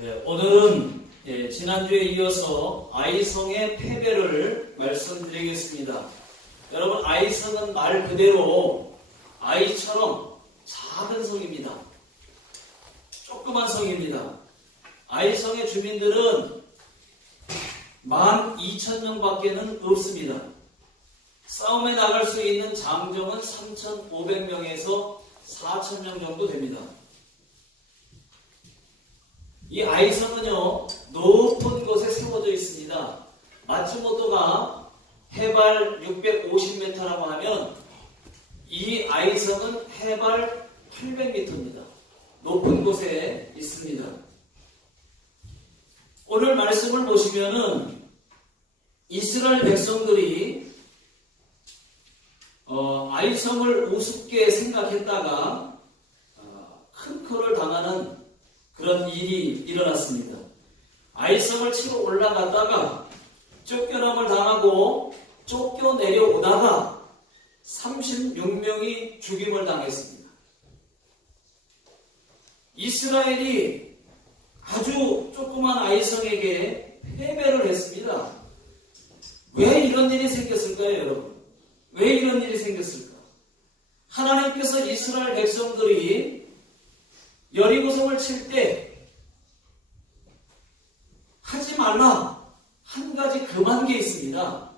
네, 오늘은 지난주에 이어서 아이성의 패배를 말씀드리겠습니다. 여러분, 아이성은 말 그대로 아이처럼 작은 성입니다. 조그만 성입니다. 아이성의 주민들은 12,000명밖에는 없습니다. 싸움에 나갈 수 있는 장정은 3,500명에서 4,000명 정도 됩니다. 이 아이성은요, 높은 곳에 세워져 있습니다. 마츠모토가 해발 650m라고 하면 이 아이성은 해발 800m입니다. 높은 곳에 있습니다. 오늘 말씀을 보시면은 이스라엘 백성들이 아이성을 우습게 생각했다가 큰 표를 당하는 그런 일이 일어났습니다. 아이성을 치러 올라갔다가 쫓겨남을 당하고 쫓겨 내려오다가 36명이 죽임을 당했습니다. 이스라엘이 아주 조그만 아이성에게 패배를 했습니다. 왜 이런 일이 생겼을까요, 여러분? 왜 이런 일이 생겼을까? 하나님께서 이스라엘 백성들이 여리고성을 칠 때 하지 말라 한 가지 금한 게 있습니다.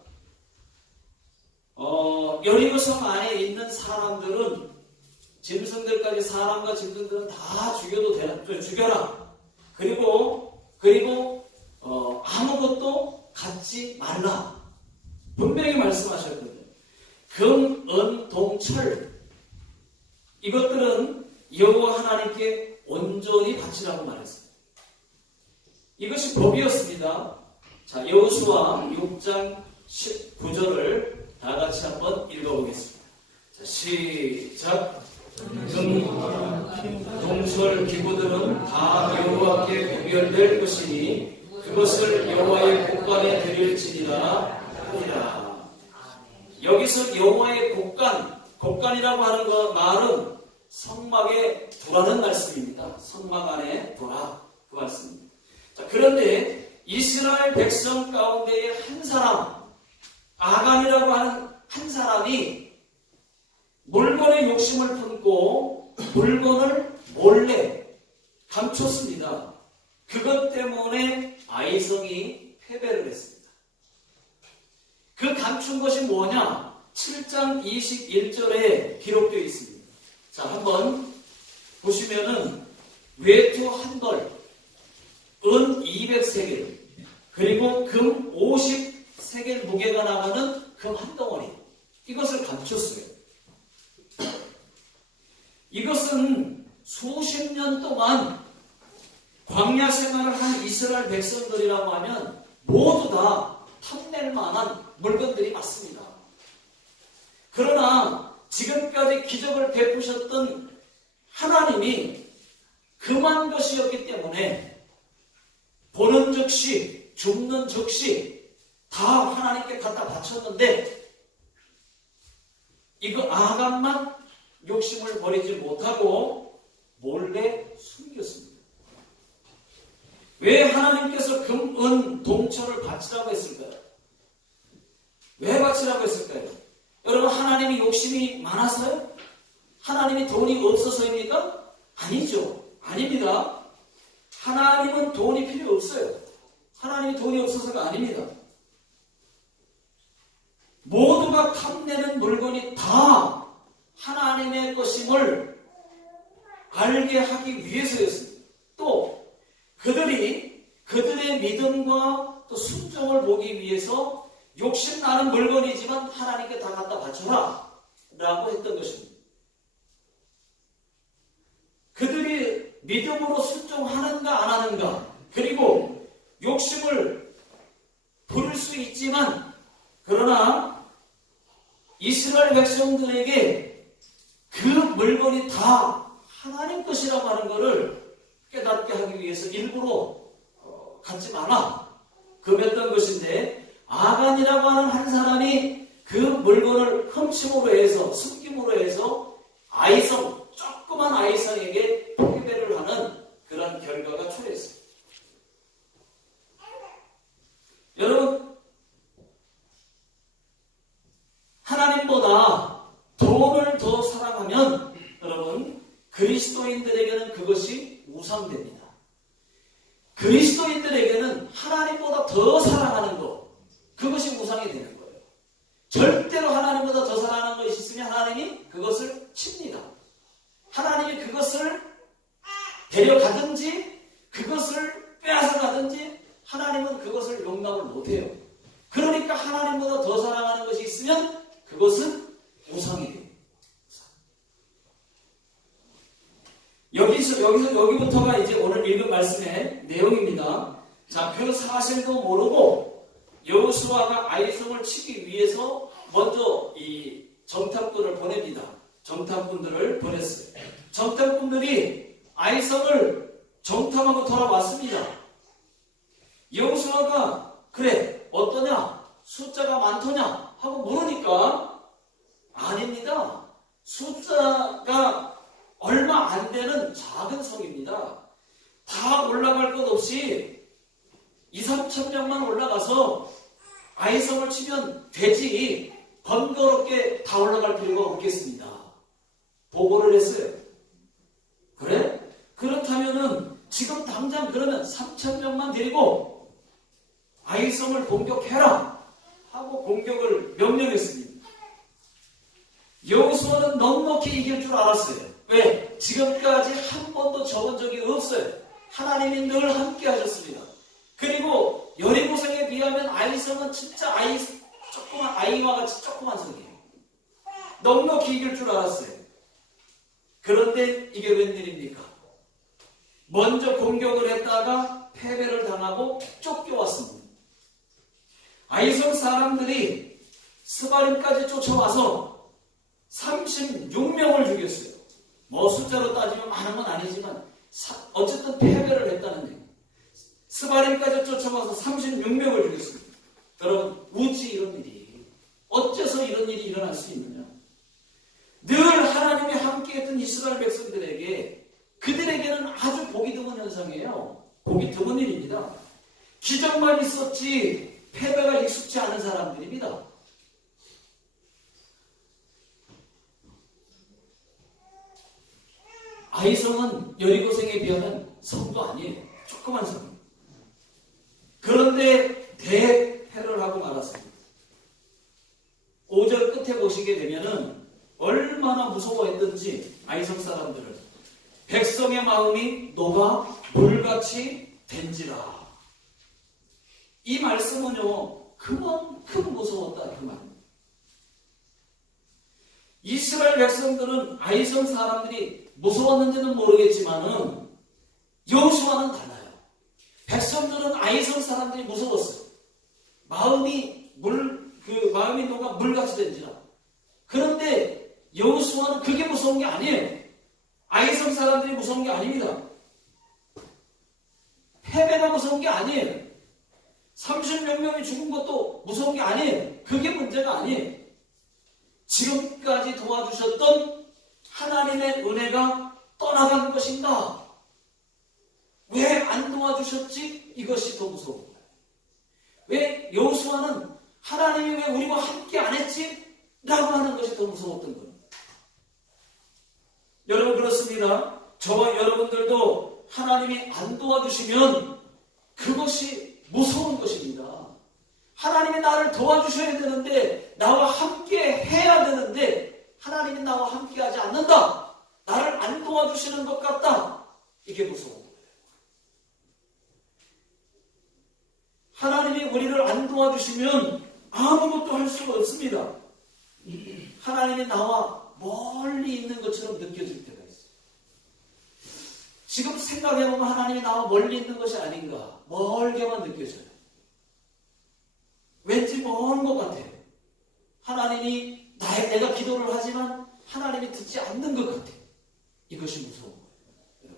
여리고성 안에 있는 사람들은 짐승들까지 사람과 짐승들은 다 죽여라. 그리고 아무것도 갖지 말라. 분명히 말씀하셨거든요. 금, 은, 동, 철 이것들은 여호와 하나님께 온전히 바치라고 말했습니다. 이것이 법이었습니다. 자, 여호수아 6장 19절을 다 같이 한번 읽어보겠습니다. 자, 시작. 금, 동철, 기구들은 다 여호와께 구별될 것이니 그것을 여호와의 곳간에 드릴지니라 하니라. 여기서 여호와의 곳간이라고 하는 말은 성막에 두라는 말씀입니다. 성막 안에 두라 그 말씀입니다. 자, 그런데 이스라엘 백성 가운데의 한 사람, 아간이라고 하는 한 사람이 물건에 욕심을 품고 물건을 몰래 감췄습니다. 그것 때문에 아이성이 패배를 했습니다. 그 감춘 것이 뭐냐? 7장 21절에 기록되어 있습니다. 자, 한번 보시면은 외투 한 벌, 은 200세겔, 그리고 금 50세겔 무게가 나가는 금 한 덩어리. 이것을 감췄어요. 이것은 수십 년 동안 광야 생활을 한 이스라엘 백성들이라고 하면 모두 다 탐낼 만한 물건들이 맞습니다. 그러나 지금까지 기적을 베푸셨던 하나님이 금한 것이었기 때문에 보는 즉시 죽는 즉시 다 하나님께 갖다 바쳤는데 이거 아간만 욕심을 버리지 못하고 몰래 숨겼습니다. 왜 하나님께서 금, 은, 동철을 바치라고 했을까요? 왜 바치라고 했을까요? 여러분, 하나님이 욕심이 많아서요? 하나님이 돈이 없어서입니까? 아니죠. 아닙니다. 하나님은 돈이 필요 없어요. 하나님이 돈이 없어서가 아닙니다. 모두가 탐내는 물건이 다 하나님의 것임을 알게 하기 위해서였습니다. 또 그들의 믿음과 또 순종을 보기 위해서 욕심나는 물건이지만 하나님께 다 갖다 바쳐라 라고 했던 것입니다. 그들이 믿음으로 순종하는가 안 하는가, 그리고 욕심을 부릴 수 있지만 그러나 이스라엘 백성들에게 그 물건이 다 하나님 것이라고 하는 것을 깨닫게 하기 위해서 일부러 갖지 마라 금했던 것인데, 아간이라고 하는 한 사람이 그 물건을 훔침으로 해서, 숨김으로 해서 조그만 아이성에게 패배를 하는 그런 결과가 초래했습니다. 그리스도인들에게는 그것이 우상됩니다. 그리스도인들에게는 하나님보다 더 사랑하는 것, 그것이 우상이 되는 거예요. 절대로 하나님보다 더 사랑하는 것이 있으면 하나님이 그것을 칩니다. 하나님이 그것을 데려가든지 그것을 빼앗아가든지 하나님은 그것을 용납을 못해요. 그러니까 하나님보다 더 사랑하는 것이 있으면 그것은 우상이 돼요. 여기부터가 이제 오늘 읽은 말씀의 내용입니다. 자, 그 사실도 모르고 여호수아가 아이성을 치기 위해서 먼저 이 정탐꾼을 보냅니다. 정탐꾼들을 보냈어요. 정탐꾼들이 아이성을 정탐하고 돌아왔습니다. 여호수아가 그래 어떠냐? 숫자가 많더냐? 하고 물으니까 아닙니다. 숫자가 얼마 안 되는 작은 성입니다. 다 올라갈 것 없이 2-3천 명만 올라가서 아이성을 치면 되지 번거롭게 다 올라갈 필요가 없겠습니다. 보고를 했어요. 그래? 그렇다면은 지금 당장 그러면 3천 명만 데리고 아이성을 공격해라 하고 공격을 명령했습니다. 여호수아는 넉넉히 이길 줄 알았어요. 왜? 지금까지 한 번도 접은 적이 없어요. 하나님이 늘 함께 하셨습니다. 그리고 여리고성에 비하면 아이성은 진짜 조그만 아이와 같이 조그만 성이에요. 넉넉히 이길 줄 알았어요. 그런데 이게 웬일입니까? 먼저 공격을 했다가 패배를 당하고 쫓겨왔습니다. 아이성 사람들이 스바림까지 쫓아와서 36명을 죽였어요. 뭐 숫자로 따지면 많은 건 아니지만 어쨌든 패배를 했다는 얘기. 스바림까지 쫓아와서 36명을 죽였습니다. 여러분 어찌 이런 일이 어째서 이런 일이 일어날 수 있느냐? 늘 하나님이 함께했던 이스라엘 백성들에게 그들에게는 아주 보기 드문 현상이에요. 보기 드문 일입니다. 기적만 있었지 패배가 익숙치 않은 사람들입니다. 아이성은 여리고성에 비하면 성도 아니에요. 조그만 성이에요. 그런데 대패를 하고 말았습니다. 5절 끝에 보시게 되면은 얼마나 무서워했던지 아이성 사람들을 백성의 마음이 녹아 물같이 된지라. 이 말씀은요 그만큼 무서웠다 그 말. 이스라엘 백성들은 아이성 사람들이 무서웠는지는 모르겠지만은 여호수아는 달라요. 백성들은 아이성 사람들이 무서웠어요. 마음이 녹아 물같이 된지라. 그런데 여호수아는 그게 무서운 게 아니에요. 아이성 사람들이 무서운 게 아닙니다. 패배가 무서운 게 아니에요. 36명이 죽은 것도 무서운 게 아니에요. 그게 문제가 아니에요. 지금까지 도와주셨던 하나님의 은혜가 떠나간 것인가? 왜 안 도와주셨지? 이것이 더 무서운 거예요. 왜 여호수아는 하나님이 왜 우리와 함께 안 했지? 라고 하는 것이 더 무서웠던 거예요. 여러분 그렇습니다. 저와 여러분들도 하나님이 안 도와주시면 그것이 무서운 것입니다. 하나님이 나를 도와주셔야 되는데 나와 함께 해야 되는데 하나님이 나와 함께 하지 않는다. 나를 안 도와주시는 것 같다. 이게 무서운 거예요. 하나님이 우리를 안 도와주시면 아무것도 할 수가 없습니다. 하나님이 나와 멀리 있는 것처럼 느껴질 때가 있어요. 지금 생각해보면 하나님이 나와 멀리 있는 것이 아닌가 멀게만 느껴져요. 왠지 먼 것 같아요. 하나님이 내가 기도를 하지만 하나님이 듣지 않는 것 같아요. 이것이 무서운 거예요.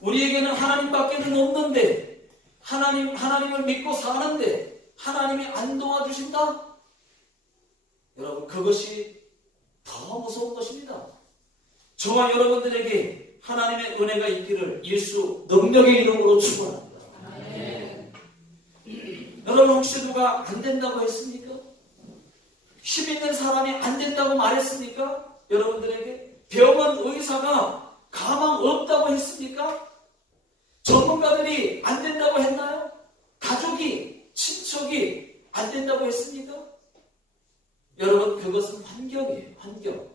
우리에게는 하나님밖에는 없는데 하나님을 믿고 사는데 하나님이 안 도와주신다? 여러분 그것이 더 무서운 것입니다. 저와 여러분들에게 하나님의 은혜가 있기를 예수 능력의 이름으로 축원합니다. 여러분 혹시 누가 안 된다고 했습니까? 힘 있는 사람이 안 된다고 말했습니까? 여러분들에게 병원 의사가 가망 없다고 했습니까? 전문가들이 안 된다고 했나요? 가족이, 친척이 안 된다고 했습니까? 여러분, 그것은 환경이에요. 환경.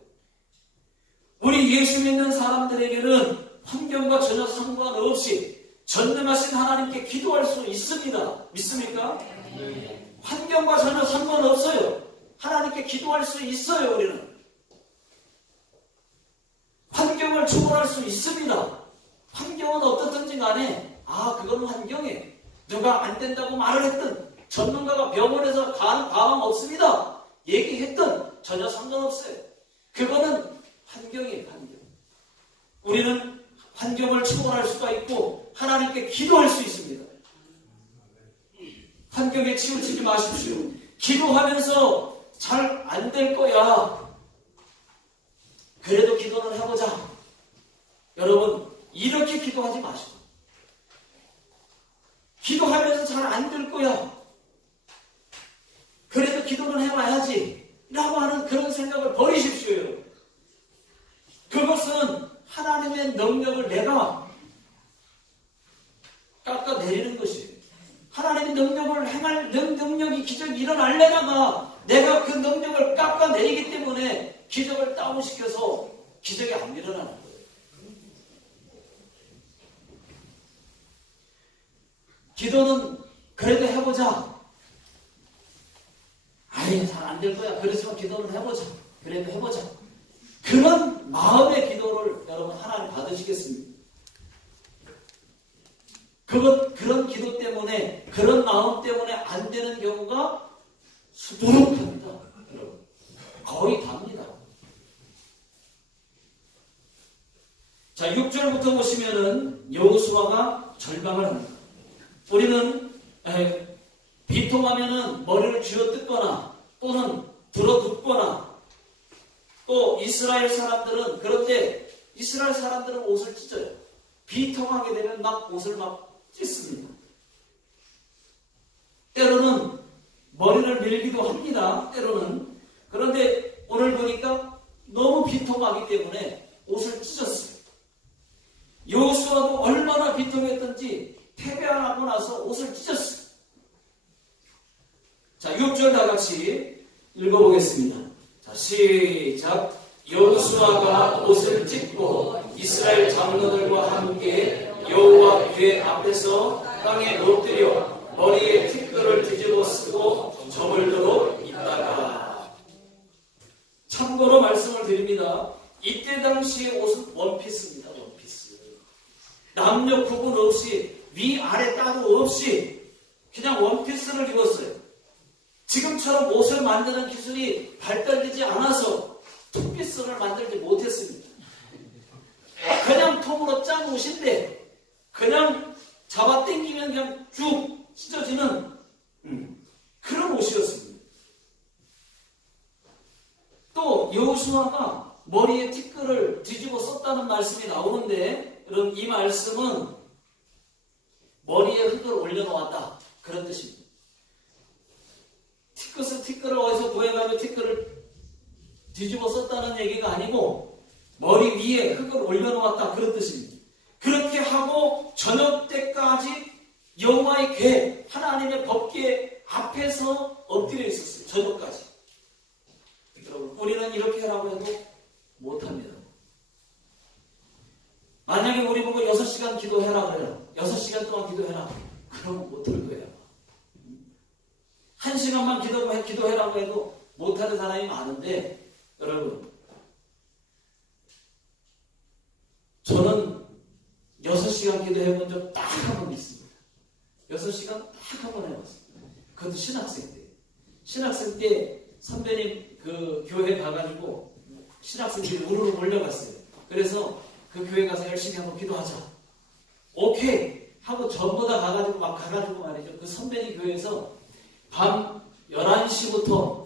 우리 예수 믿는 사람들에게는 환경과 전혀 상관없이 전능하신 하나님께 기도할 수 있습니다. 믿습니까? 네. 환경과 전혀 상관없어요. 하나님께 기도할 수 있어요. 우리는 환경을 초월할 수 있습니다. 환경은 어떻든지 간에 그건 환경이에요. 누가 안 된다고 말을 했든 전문가가 병원에서 가망 없습니다 얘기했든 전혀 상관없어요. 그거는 환경이에요. 환경. 우리는 환경을 초월할 수가 있고 하나님께 기도할 수 있습니다. 환경에 치우치지 마십시오. 기도하면서 잘 안 될 거야. 그래도 기도는 해보자. 여러분, 이렇게 기도하지 마시고 기도하면서 잘 안 될 거야. 그래도 기도는 해봐야지 라고 하는 그런 생각을 버리십시오. 그것은 하나님의 능력을 내가 깎아내리는 것이에요. 하나님의 능력을 행할 능력이 기적이 일어날려다가 내가 그 능력을 깎아내리기 때문에 기적을 다운시켜서 기적이 안 일어나는 거예요. 기도는 그래도 해보자. 잘 안 될 거야. 그래서 기도는 해보자. 그래도 해보자. 그런 마음의 기도를 여러분 하나님 받으시겠습니다. 그런 기도 때문에, 그런 마음 때문에 안 되는 경우가 수두룩합니다. 여러분. 거의 답니다. 자, 6절부터 보시면은 여호수아가 절망을 합니다. 우리는 비통하면은 머리를 쥐어뜯거나 또는 들어눕거나 또 이스라엘 사람들은 그런데 이스라엘 사람들은 옷을 찢어요. 비통하게 되면 막 옷을 막 찢습니다. 때로는 머리를 밀기도 합니다. 때로는. 그런데 오늘 보니까 너무 비통하기 때문에 옷을 찢었어요. 여호수아도 얼마나 비통했던지 패배하고 나서 옷을 찢었어요. 자, 6절 다 같이 읽어보겠습니다. 자, 시작. 여호수아가 옷을 찢고 이스라엘 장로들과 함께 여호와 궤 앞에서 땅에 엎드려 머리에 티끌을 뒤집어 쓰고 저물도록 있다가. 참고로 말씀을 드립니다. 이때 당시의 옷은 원피스입니다. 원피스. 남녀 구분 없이 위아래 따로 없이 그냥 원피스를 입었어요. 지금처럼 옷을 만드는 기술이 발달되지 않아서 투피스를 만들지 못했습니다. 그냥 통으로 짠 옷인데 그냥 잡아 당기면 그냥 쭉 찢어지는 그런 옷이었습니다. 또 여호수아가 머리에 티끌을 뒤집어 썼다는 말씀이 나오는데, 여러분, 이 말씀은 머리에 흙을 올려놓았다 그런 뜻입니다. 티끌을 어디서 구해가지고 티끌을 뒤집어 썼다는 얘기가 아니고 머리 위에 흙을 올려놓았다 그런 뜻입니다. 그렇게 하고 저녁 때까지 여호와의 궤, 하나님의 법궤 앞에서 엎드려 있었어요. 저녁까지. 여러분, 우리는 이렇게 하라고 해도 못합니다. 만약에 우리 보고 6시간 기도해라 그래요. 6시간 동안 기도해라. 그러면 못할 거예요. 1시간만 기도해라고 해도 못하는 사람이 많은데, 여러분, 저는 6시간 기도해본 적 딱 한 번 있습니다. 6시간 딱 한 번 해봤습니다. 그것도 신학생 때. 신학생 때 선배님 그 교회 가가지고 신학생들이 우르르 몰려갔어요. 그래서 그 교회 가서 열심히 한번 기도하자. 오케이! 하고 전부 다 가가지고 말이죠. 그 선배님 교회에서 밤 11시부터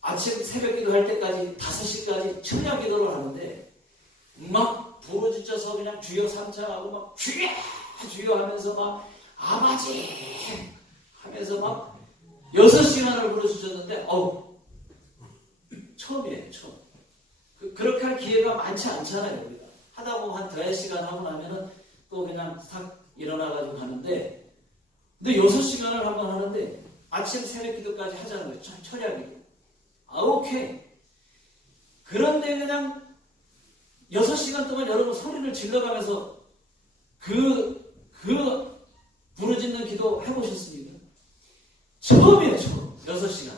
아침 새벽 기도할 때까지 5시까지 철야 기도를 하는데 막 부르짖어서 그냥 주여 삼창하고 막 주여 하면서 막 아버지 하면서 막 6시간을 부르셨는데 처음이에요. 처음. 그렇게 할 기회가 많지 않잖아요. 우리가. 하다 보면 한 4시간 하고 나면은 또 그냥 탁 일어나가지고 하는데, 근데 6시간을 한번 하는데 아침 새벽 기도까지 하자는 거예요. 철야 기도. 오케이. 그런데 그냥 6시간 동안 여러분 소리를 질러가면서 그 부르짖는 기도 해보셨습니까? 처음이에요, 처음. 6시간.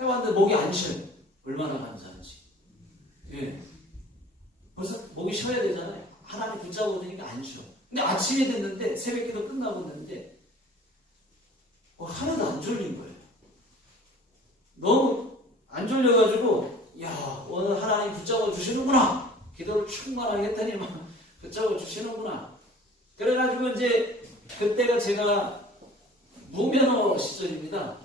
해봤는데 목이 안 쉬어요. 얼마나 감사한지. 예. 벌써 목이 쉬어야 되잖아요. 하나님 붙잡고 되니까 안 쉬어. 근데 아침이 됐는데, 새벽 기도 끝나고 있는데, 하나도 안 졸린 거예요. 너무 안 졸려가지고, 오늘 하나님 붙잡아 주시는구나. 기도를 충만하게 했더니 막 붙잡아 주시는구나. 그래가지고 이제, 그때가 제가 무면허 시절입니다.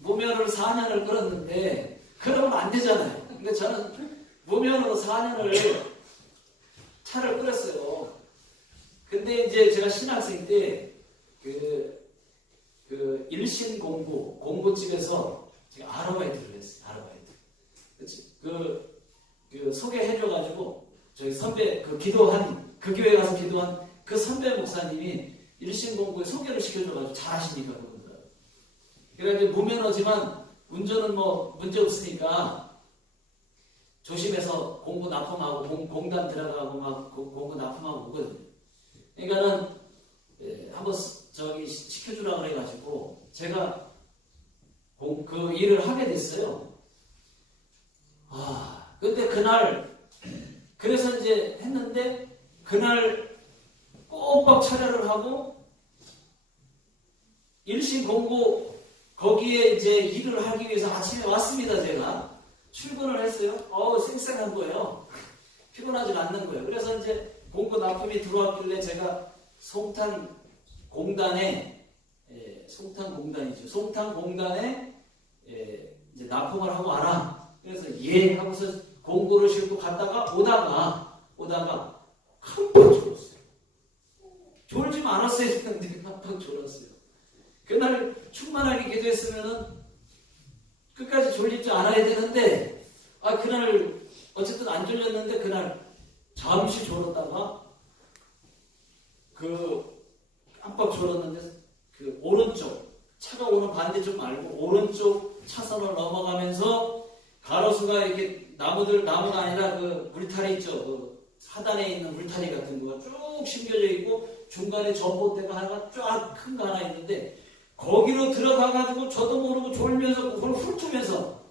무면허를 4년을 끌었는데, 그러면 안 되잖아요. 근데 저는 무면허로 4년을 차를 끌었어요. 근데 이제 제가 신학생 때, 일신 공부집에서 제가 아르바이트를 했어요. 아르바이트. 소개해줘가지고, 저희 선배, 그 교회 가서 기도한 그 선배 목사님이 일신 공부에 소개를 시켜줘가지고 잘하시니까, 그분들. 그래가지고 무면허지만 운전은 뭐 문제 없으니까 조심해서 공부 납품하고 공단 들어가고 막 공부 납품하고 오거든요. 그러니까는 한번 시켜주라 그래가지고 제가 그 일을 하게 됐어요. 근데 그날 그래서 이제 했는데 그날 꼭박 차려를 하고 일신 공부 거기에 이제 일을 하기 위해서 아침에 왔습니다. 제가 출근을 했어요. 쌩쌩한 거예요. 피곤하지 않는 거예요. 그래서 이제 공고 납품이 들어왔길래 제가 송탄공단에 이제 납품을 하고 와라. 그래서 예 하고서 공고를 싣고 갔다가 오다가 깜빡 졸았어요. 졸지 말았어야 했는데 깜빡 졸았어요. 그날 충만하게 기도했으면은 끝까지 졸리지 않아야 되는데, 그날 어쨌든 안 졸렸는데 그날 잠시 졸았다가 깜빡 졸았는데 오른쪽 차가 오는 반대쪽 말고 오른쪽 차선을 넘어가면서 가로수가 이렇게 나무가 아니라 물타리 있죠. 하단에 있는 물타리 같은 거가 쭉 심겨져 있고 중간에 전봇대가 하나가 쫙 큰 거 하나 있는데 거기로 들어가가지고 저도 모르고 졸면서 그걸 훑으면서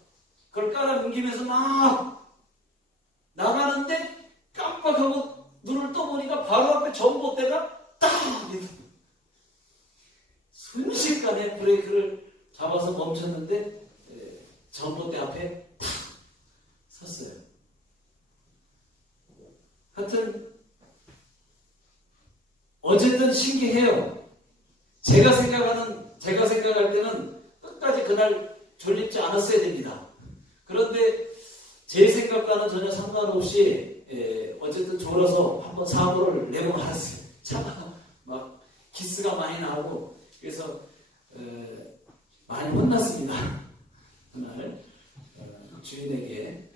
그걸 깔아뭉기면서 막 나가는데 깜빡하고 눈을 떠보니까 바로 앞에 전봇대가 딱 순식간에 브레이크를 잡아서 멈췄는데 전봇대 앞에 탁 섰어요. 하여튼 어쨌든 신기해요. 제가 생각할 때는 끝까지 그날 졸립지 않았어야 됩니다. 그런데 제 생각과는 전혀 상관없이 어쨌든 졸아서 한번 사고를 내고 말았어요. 차가 막 기스가 많이 나고 그래서 많이 혼났습니다. 그날 주인에게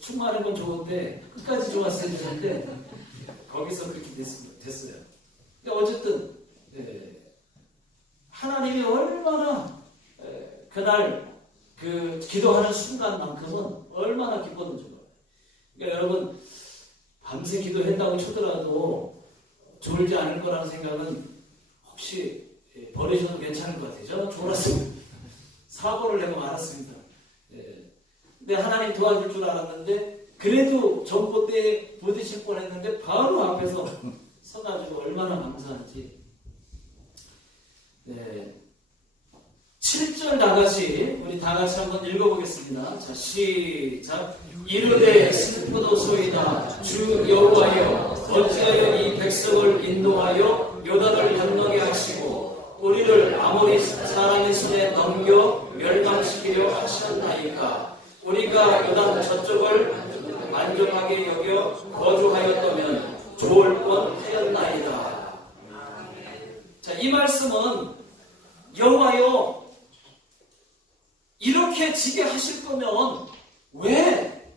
충만한 건 좋은데 끝까지 좋았어야 되는데 거기서 그렇게 됐어요. 근데 어쨌든 하나님이 얼마나 그날 기도하는 순간만큼은 얼마나 기뻤는지 몰라요. 그러니까 여러분 밤새 기도했다고 쳐더라도 졸지 않을 거라는 생각은 혹시 버리셔도 괜찮을 것 같아요. 저는 졸았어요. 사고를 내고 말았습니다. 근데 하나님 도와줄 줄 알았는데 그래도 전봇대에 부딪힐 뻔했는데 바로 앞에서 서가지고 얼마나 감사한지. 7절 다같이 우리 다같이 한번 읽어보겠습니다. 자, 시작. 이르되 슬프도소이다 주 여호와여 어찌하여 이 백성을 인도하여 요단을 건너게 하시고 우리를 아모리 사람의 손에 넘겨 멸망시키려 하셨나이까. 우리가 요단 저쪽을 만족하게 여겨 거주하였다면 좋을 뻔하였나이다. 자, 이 말씀은 여호와여 이렇게 지게 하실 거면 왜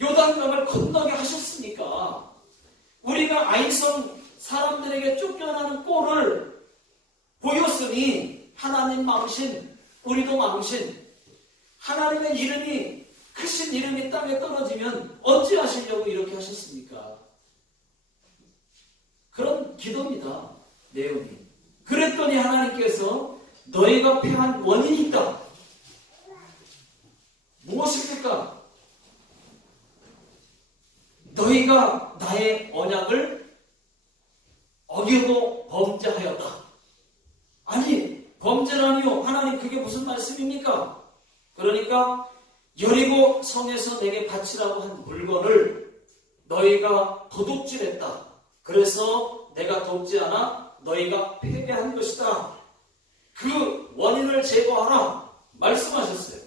요단강을 건너게 하셨습니까? 우리가 아이성 사람들에게 쫓겨나는 꼴을 보였으니 하나님 망신, 우리도 망신, 하나님의 이름이 크신 이름이 땅에 떨어지면 어찌하시려고 이렇게 하셨습니까? 그런 기도입니다. 내용이. 그랬더니 하나님께서 너희가 패한 원인이 있다. 무엇입니까? 너희가 나의 언약을 어기고 범죄하였다. 아니, 범죄라니요. 하나님 그게 무슨 말씀입니까? 그러니까 여리고 성에서 내게 바치라고 한 물건을 너희가 도둑질했다. 그래서 내가 돕지 않아 너희가 패배한 것이다. 그 원인을 제거하라 말씀하셨어요.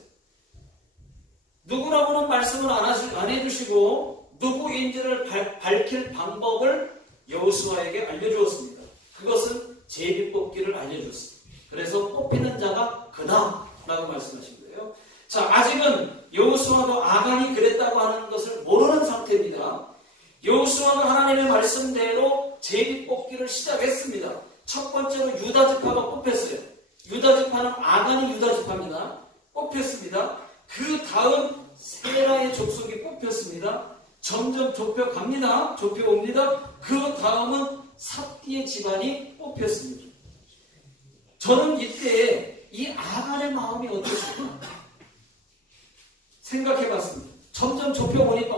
누구라고는 말씀을 안 해주시고 누구인지를 밝힐 방법을 여호수아에게 알려주었습니다. 그것은 제비뽑기를 알려주었습니다. 그래서 뽑히는 자가 그다 라고 말씀하신 거예요. 자, 아직은 여호수아도 아간이 그랬다고 하는 것을 모르는 상태입니다. 여호수아가 하나님의 말씀대로 제비뽑기를 시작했습니다. 첫 번째로 유다 지파가 뽑혔어요. 유다 지파는 아간이 유다 지파입니다. 뽑혔습니다. 그 다음 세라의 족속이 뽑혔습니다. 점점 좁혀갑니다. 좁혀옵니다. 그 다음은 삽디의 집안이 뽑혔습니다. 저는 이때 이 아간의 마음이 어떠실까 생각해봤습니다. 점점 좁혀보니까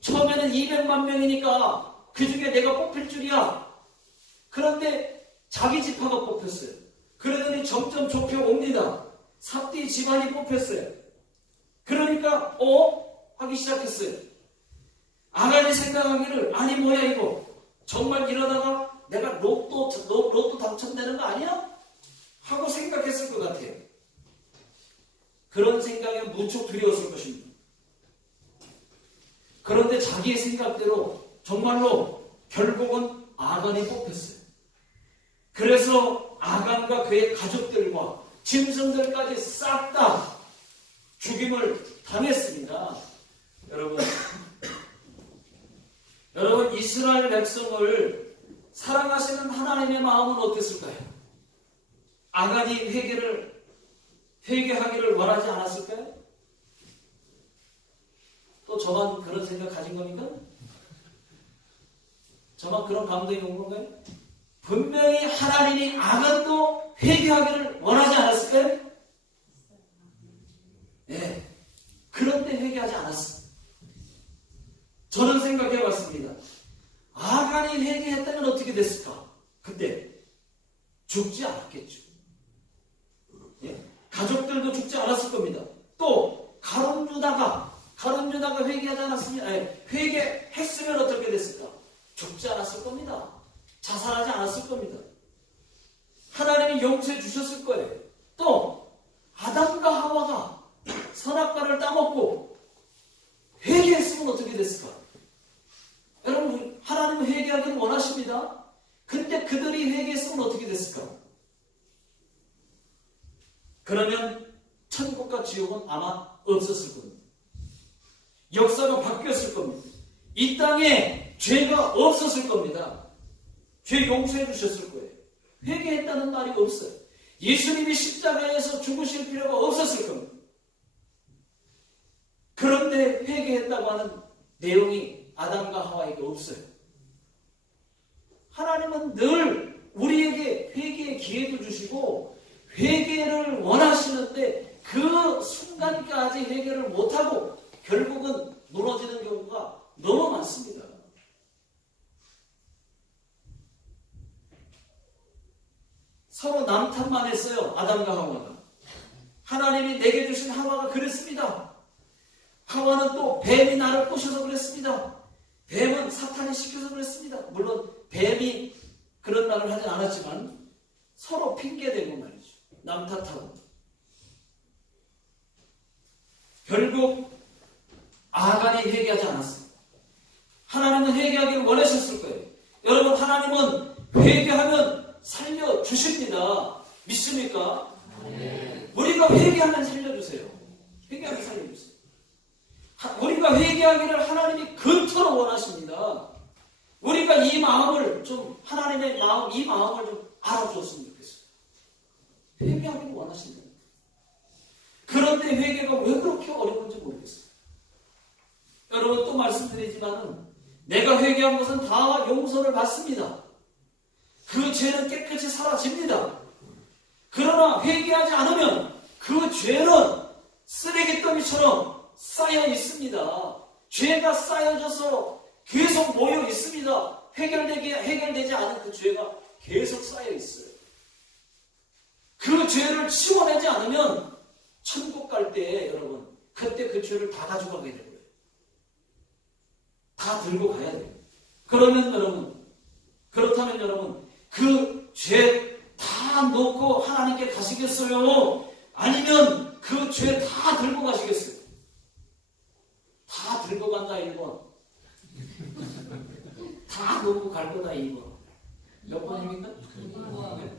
처음에는 200만 명이니까 그 중에 내가 뽑힐 줄이야. 그런데 자기 지파가 뽑혔어요. 그러더니 점점 좁혀옵니다. 삽디 집안이 뽑혔어요. 그러니까 하기 시작했어요. 아간이 생각하기를 아니 뭐야 이거 정말 이러다가 내가 로또 당첨되는 거 아니야? 하고 생각했을 것 같아요. 그런 생각에 무척 두려웠을 것입니다. 그런데 자기의 생각대로 정말로 결국은 아간이 뽑혔어요. 그래서 아간과 그의 가족들과 짐승들까지 싹 다 죽임을 당했습니다. 여러분 이스라엘 백성을 사랑하시는 하나님의 마음은 어땠을까요? 아간이 회개하기를 원하지 않았을까요? 또 저만 그런 생각 가진 겁니까? 저만 그런 감동이 온 건가요? 분명히 하나님이 아간도 회개하기를 원하지 않았을까요? 네. 그런데 회개하지 않았어요. 저는 생각해봤습니다. 아간이 회개했다면 어떻게 됐을까? 그때 죽지 않았겠죠. 예? 가족들도 죽지 않았을 겁니다. 또 가룟 유다가 회개하지 않았으면 회개했으면 어떻게 됐을까? 죽지 않았을 겁니다. 자살하지 않았을 겁니다. 하나님이 용서해 주셨을 거예요. 또 아담과 하와가 선악과를 따먹고 회개했으면 어떻게 됐을까? 여러분 하나님은 회개하기를 원하십니다. 근데 그들이 회개했으면 어떻게 됐을까? 그러면 천국과 지옥은 아마 없었을 겁니다. 역사가 바뀌었을 겁니다. 이 땅에 죄가 없었을 겁니다. 죄 용서해 주셨을 거예요. 회개했다는 말이 없어요. 예수님이 십자가에서 죽으실 필요가 없었을 겁니다. 그런데 회개했다고 하는 내용이 아담과 하와에게 없어요. 하나님은 늘 우리에게 회개의 기회도 주시고 회개를 원하시는데 그 순간까지 회개를 못하고 결국은 무너지는 경우가 너무 많습니다. 서로 남탓만 했어요. 아담과 하와가. 하나님이 내게 주신 하와가 그랬습니다. 하와는 또 뱀이 나를 꼬셔서 그랬습니다. 뱀은 사탄이 시켜서 그랬습니다. 물론 뱀이 그런 말을 하진 않았지만 서로 핑계대고 말이죠. 남탓하고. 결국 아간이 회개하지 않았어요. 하나님은 회개하기를 원하셨을 거예요. 여러분 하나님은 회개하면 살려주십니다. 믿습니까? 우리가 회개하면 살려주세요. 회개하면 살려주세요. 우리가 회개하기를 하나님이 그토록 원하십니다. 우리가 이 마음을 좀, 하나님의 마음, 이 마음을 좀 알아주었으면 좋겠어요. 회개하기를 원하십니다. 그런데 회개가 왜 그렇게 어려운지 모르겠어요. 여러분, 또 말씀드리지만은 내가 회개한 것은 다 용서를 받습니다. 그 죄는 깨끗이 사라집니다. 그러나 회개하지 않으면 그 죄는 쓰레기더미처럼 쌓여 있습니다. 죄가 쌓여져서 계속 모여 있습니다. 해결되지 않은 그 죄가 계속 쌓여 있어요. 그 죄를 치워내지 않으면 천국 갈 때 여러분, 그때 그 죄를 다 가지고 가게 되고요. 다 들고 가야 돼요. 그렇다면 여러분, 그 죄 다 놓고 하나님께 가시겠어요? 아니면 그 죄 다 들고 가시겠어요? 다 들고 간다 1번. 다 놓고 갈 거다 2번. 몇 번입니까? 2번.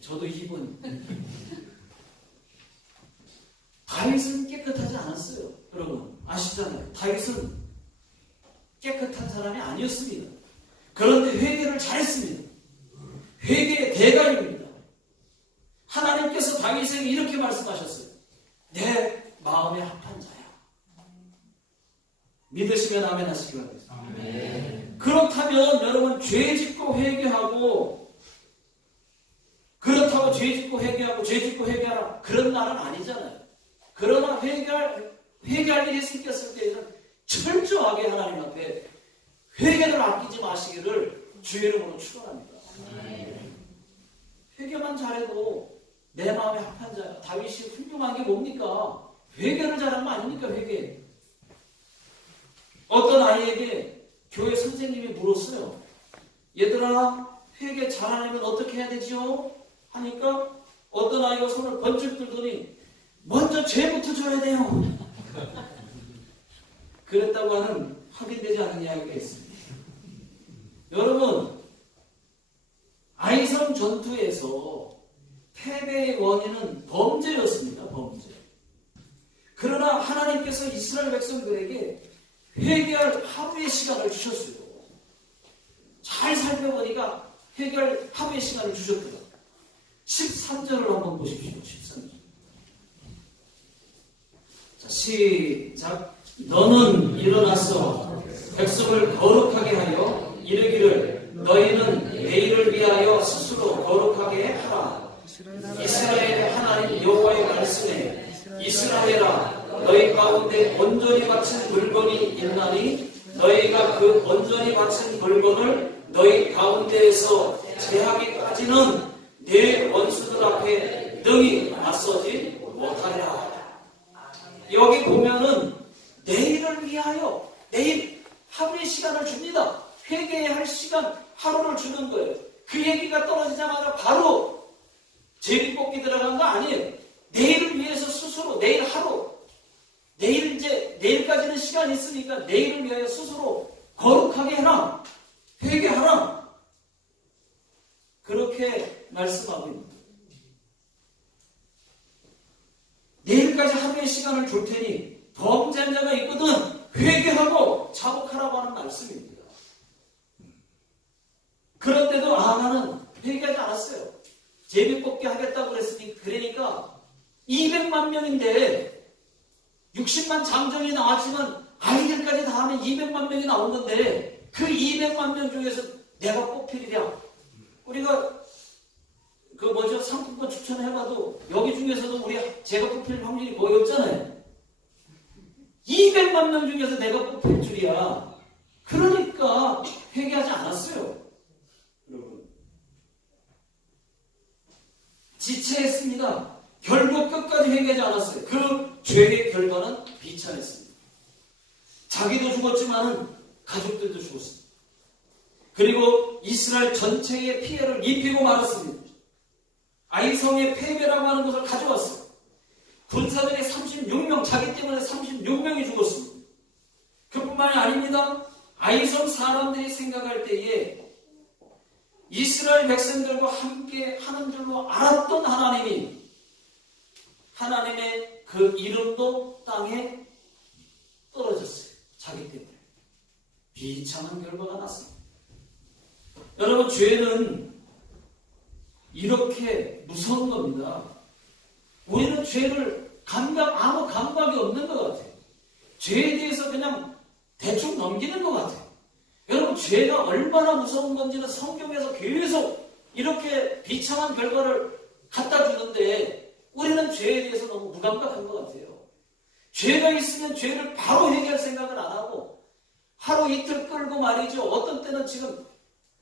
저도 2번. 다윗은 깨끗하지 않았어요. 여러분 아시잖아요. 다윗은 깨끗한 사람이 아니었습니다. 그런데 회개를 잘했습니다. 회개의 대가입니다. 하나님께서 다윗에게 이렇게 말씀하셨어요. 내 마음에 합한 자야. 믿으시면 아멘 하시기 바랍니다. 그렇다면 여러분 죄 짓고 회개하고, 그렇다고 죄 짓고 회개하고 죄 짓고 회개하라 그런 날은 아니잖아요. 그러나 회개할 일이 생겼을 때에는 철저하게 하나님 앞에 회개를 아끼지 마시기를 주의 이름으로 축원합니다. 회개만 잘해도 내 마음에 합한 자야. 다윗이 훌륭한 게 뭡니까? 회개를 잘한 거 아닙니까? 회개. 어떤 아이에게 교회 선생님이 물었어요. 얘들아, 회개 잘하려면 어떻게 해야 되지요? 하니까 어떤 아이가 손을 번쩍 들더니 먼저 죄부터 줘야 돼요. 그랬다고 하는 확인되지 않은 이야기가 있습니다. 여러분, 아이성 전투에서 패배의 원인은 범죄였습니다. 범죄. 그러나 하나님께서 이스라엘 백성들에게 회개할 하루의 시간을 주셨어요. 잘 살펴보니까 회개할 하루의 시간을 주셨더라. 13절을 한번 보십시오. 13절. 자, 시작. 너는 일어나서 백성을 거룩하게 하여 이르기를 너희는 내일을 위하여 스스로 거룩하게 하라. 이스라엘의 하나님 여호와의 말씀에 이스라엘아, 너희 가운데 온전히 바친 물건이 있나니 너희가 그 온전히 바친 물건을 너희 가운데에서 제하기까지는 내 원수들 앞에 능히 맞서지 못하리라. 여기 보면은 내일을 위하여, 내일 하루의 시간을 줍니다. 회개해야 할 시간 하루를 주는 거예요. 그 얘기가 떨어지자마자 바로 제비뽑기 들어간 거 아니에요. 내일을 위해서 스스로, 내일 하루, 내일까지는 시간이 있으니까 내일을 위하여 스스로 거룩하게 해라. 회개하라. 그렇게 말씀하고 있습니다. 내일까지 하루의 시간을 줄 테니 범죄한 자가 있거든 회개하고 자복하라고 하는 말씀입니다. 그런데도 나는 회개하지 않았어요. 제비뽑기 하겠다고 그러니까 200만 명인데 60만 장정이 나왔지만 아이들까지 다 하면 200만 명이 나온 건데 그 200만 명 중에서 내가 뽑히리랴. 우리가 상품권 추천해봐도 여기 중에서도 제가 뽑힐 확률이 거의 없잖아요. 200만 명 중에서 내가 뽑힐 줄이야. 그러니까 회개하지 않았어요. 여러분, 지체했습니다. 결국 끝까지 회개하지 않았어요. 그 죄의 결과는 비참했습니다. 자기도 죽었지만은 가족들도 죽었습니다. 그리고 이스라엘 전체에 피해를 입히고 말았습니다. 아이성의 패배라고 하는 것을 가져왔어요. 군사들이 36명, 자기 때문에 36명이 죽었습니다. 그뿐만이 아닙니다. 아이성 사람들이 생각할 때에 이스라엘 백성들과 함께 하는 줄로 알았던 하나님이 하나님의 그 이름도 땅에 떨어졌어요. 자기 때문에. 비참한 결과가 났습니다. 여러분, 죄는 이렇게 무서운 겁니다. 우리는 죄를 아무 감각이 없는 것 같아요. 죄에 대해서 그냥 대충 넘기는 것 같아요. 여러분, 죄가 얼마나 무서운 건지는 성경에서 계속 이렇게 비참한 결과를 갖다 주는데 우리는 죄에 대해서 너무 무감각한 것 같아요. 죄가 있으면 죄를 바로 해결할 생각을 안 하고 하루 이틀 끌고 말이죠. 어떤 때는 지금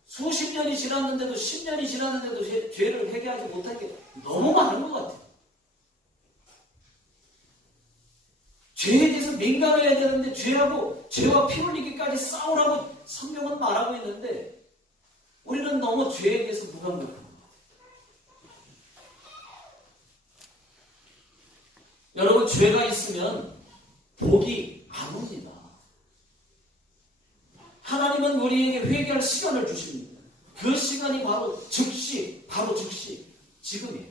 수십 년이 지났는데도 10년이 지났는데도 죄를 해결하지 못할 게 너무 많은 것 같아요. 죄에 대해서 민감해야 되는데 죄와 피 흘리기까지 싸우라고 성경은 말하고 있는데 우리는 너무 죄에 대해서 무감각합니다. 여러분, 죄가 있으면 복이 안 옵니다. 하나님은 우리에게 회개할 시간을 주십니다. 그 시간이 바로 즉시 지금이에요.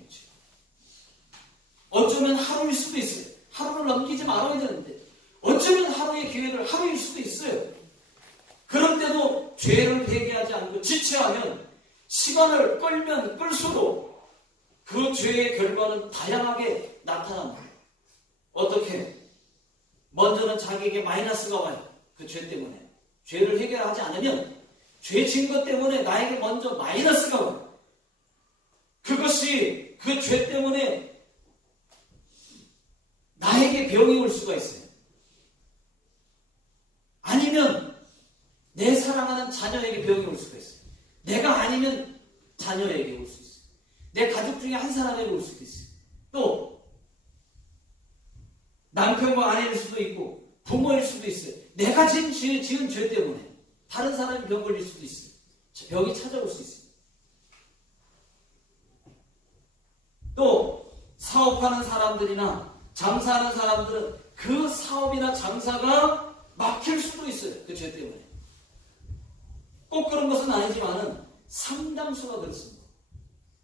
어쩌면 하루일 수도 있어요. 하루를 넘기지 말아야 되는데 어쩌면 하루의 기회를 하루일 수도 있어요. 그런데도 죄를 회개하지 않고 지체하면 시간을 끌면 끌수록 그 죄의 결과는 다양하게 나타납니다. 어떻게? 먼저는 자기에게 마이너스가 와요. 그 죄 때문에. 죄를 해결하지 않으면 죄 진 것 때문에 나에게 먼저 마이너스가 와요. 그것이 그 죄 때문에 나에게 병이 올 수가 있어요. 아니면 내 사랑하는 자녀에게 병이 올 수가 있어요. 내가 아니면 자녀에게 올 수 있어요. 내 가족 중에 한 사람에게 올 수도 있어요. 또 남편과 아내일 수도 있고 부모일 수도 있어요. 내가 지은 죄 때문에 다른 사람이 병 걸릴 수도 있어요. 병이 찾아올 수 있어요. 또 사업하는 사람들이나 장사하는 사람들은 그 사업이나 장사가 막힐 수도 있어요. 그 죄 때문에. 꼭 그런 것은 아니지만은 상당수가 그렇습니다.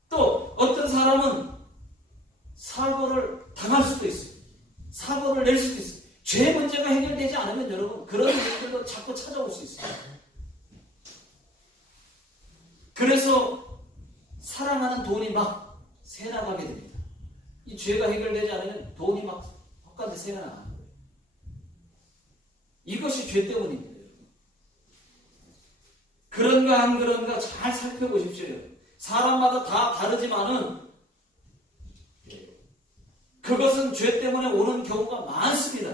또 어떤 사람은 사고를 당할 수도 있어요. 사고를 낼 수도 있어요. 죄 문제가 해결되지 않으면 여러분 그런 일들도 자꾸 찾아올 수 있어요. 그래서 사랑하는 돈이 막 새나가게 됩니다. 이 죄가 해결되지 않으면 돈이 막 헛간데 새가 나가는 거예요. 이것이 죄 때문입니다. 그런가 안 그런가 잘 살펴보십시오. 사람마다 다 다르지만은 그것은 죄 때문에 오는 경우가 많습니다.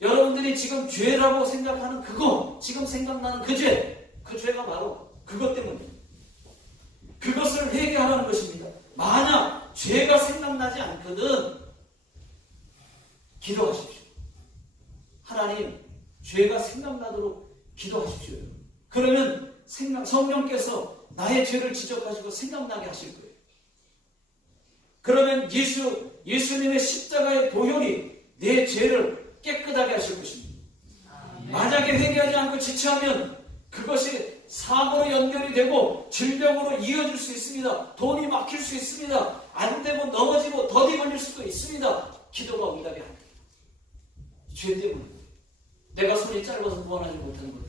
여러분들이 지금 죄라고 생각하는 그거, 지금 생각나는 그 죄가 바로 그것 때문입니다. 그것을 회개하라는 것입니다. 만약 죄가 생각나지 않거든 기도하십시오. 하나님, 죄가 생각나도록 기도하십시오. 그러면 성령께서 나의 죄를 지적하시고 생각나게 하실 거예요. 그러면 예수님의 십자가의 보혈이 내 죄를 깨끗하게 하실 것입니다. 만약에 회개하지 않고 지체하면 그것이 사고로 연결이 되고 질병으로 이어질 수 있습니다. 돈이 막힐 수 있습니다. 안 되고 넘어지고 더디 걸릴 수도 있습니다. 기도가 응답이 안 돼요. 죄 때문에. 내가 손이 짧아서 구원하지 못하는 거예요.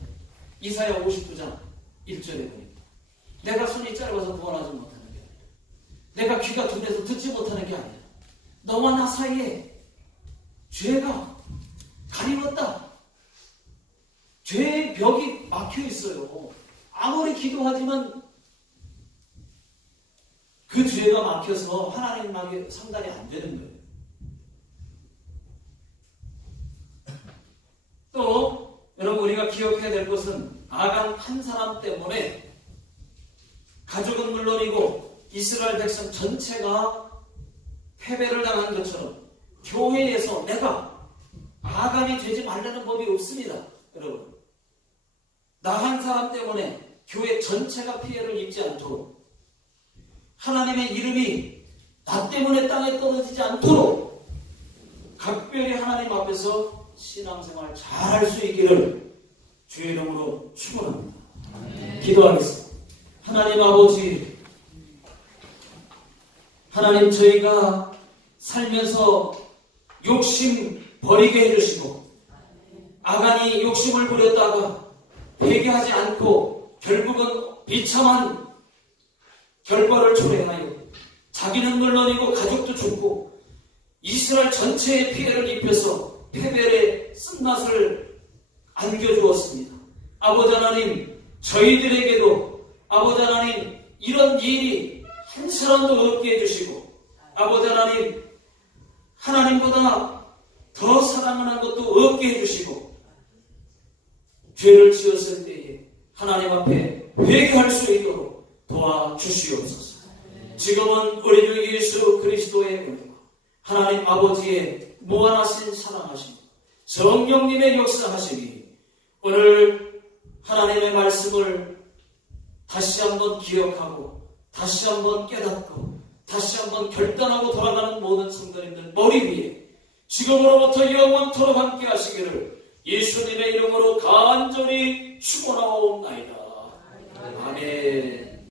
이사야 59장 1절에 보니까 내가 손이 짧아서 구원하지 못하는 게 아니라 내가 귀가 둔해서 듣지 못하는 게 아니라 너와 나 사이에 죄가 가리웠다. 죄의 벽이 막혀 있어요. 아무리 기도하지만 그 죄가 막혀서 하나님에게 상달이 안 되는 거예요. 또 여러분 우리가 기억해야 될 것은 아간 한 사람 때문에 가족은 물론이고 이스라엘 백성 전체가 패배를 당한 것처럼 교회에서 내가 아간이 되지 말라는 법이 없습니다. 여러분 나 한 사람 때문에 교회 전체가 피해를 입지 않도록 하나님의 이름이 나 때문에 땅에 떨어지지 않도록 각별히 하나님 앞에서 신앙생활 잘 할 수 있기를 주의 이름으로 축원합니다. 기도하겠습니다. 하나님 아버지, 하나님 저희가 살면서 욕심 버리게 해주시고, 아간이 욕심을 부렸다가 회개하지 않고 결국은 비참한 결과를 초래하여 자기는 물론이고 가족도 죽고 이스라엘 전체에 피해를 입혀서 패배의 쓴맛을 안겨주었습니다. 아버지 하나님, 저희들에게도 아버지 하나님 이런 일이 한 사람도 없게 해주시고, 아버지 하나님 하나님보다 더 사랑하는 것도 없게 해주시고, 죄를 지었을 때에 하나님 앞에 회개할 수 있도록 도와주시옵소서. 지금은 우리 주 예수 그리스도의 은혜와 하나님 아버지의 무한하신 사랑하심, 성령님의 역사하심이 오늘 하나님의 말씀을 다시 한번 기억하고 다시 한번 깨닫고 다시 한번 결단하고 돌아가는 모든 성도님들 머리 위에 지금으로부터 영원토록 함께 하시기를 예수님의 이름으로 간절히 축원하옵나이다. 아멘.